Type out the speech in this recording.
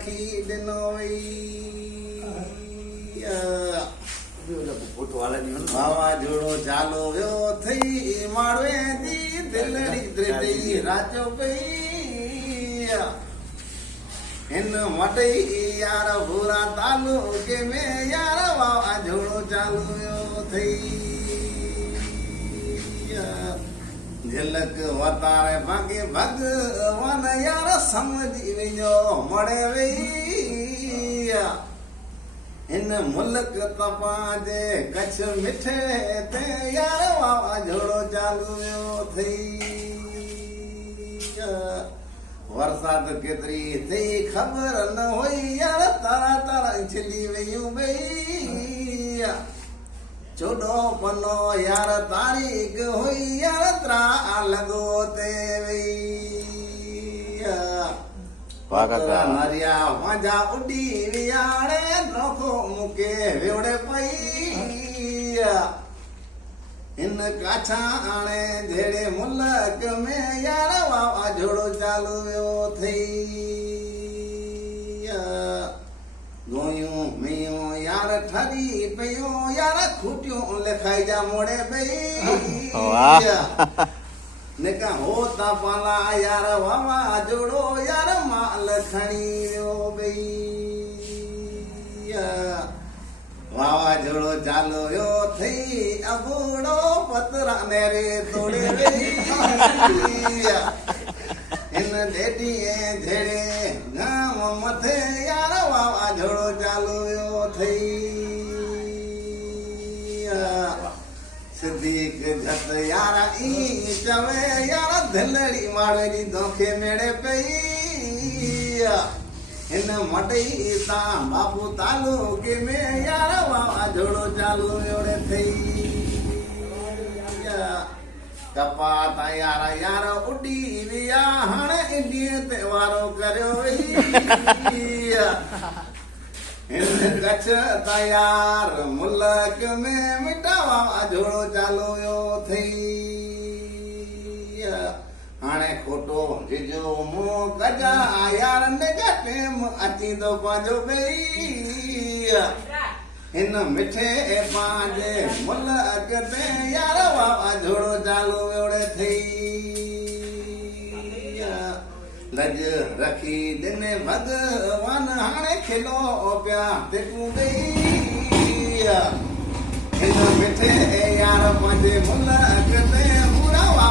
रखी दिनो वई वावाझोड़ो चालो वियो थई माड़वे दी दिलड़ी द्रिदई राजो पई हिन मटई यार बुरा तालुके में यार वावाझोड़ो चालो वियो थई झलक वतारे भागे भगवान यार समझी वियो मड़े वई हिन मुल्क तपाजे कच्छ मिठे ते यार वावाझोड़ो चालू वियो थई बरसात केतरी थी ख़बर न हुई यार तारा तारा छिली वयूं बई 14 पनो यार तारीख़ हुई यार त्रा लगो ते वई नरिया वाजा उडी वियाड़े नोखो मुके वियोड़े पई हिन काछा आणे जेड़े मुल्क में यार वावाझोड़ो चालू वियो थई गोयूं मियूं यार ठरी पियूं यार खूटियूं लिखाई जा मोड़े पई निका होता पाला यार वावाझोड़ो यार माल खणी वियो बई वावाझोड़ो चालो वियो थई अबूड़ो पतरा नेरे तोड़े वई हिन ॾेढी झेड़े गाम मथे यार वावाझोड़ो चालो वियो थई सिद्दीक झट यारा ई चवे यार दिलड़ी माड़े जी दोखे मेड़े पई हिन मटई ता बापू तालुके में यार वावाझोड़ो चालू वियोड़े थई कपा ता यार यार उडी विया हाणे इंडिया ते वारो करियो वई हिन कच्छ ता यार मुल्क में मिटा वावाझोड़ो चालू वियो थई हाणे खोटो जिजो मुंह कजा यार नेजा टेम अची तो पांजो बई हिन मिठे पांजे मुल्क ते यार वावाझोड़ो चालू वियोड़े थई लज रखी दिने भगवान हाणे खिलो पिया तिकूं गई हिन मिठे यार पांजे मुल्क ते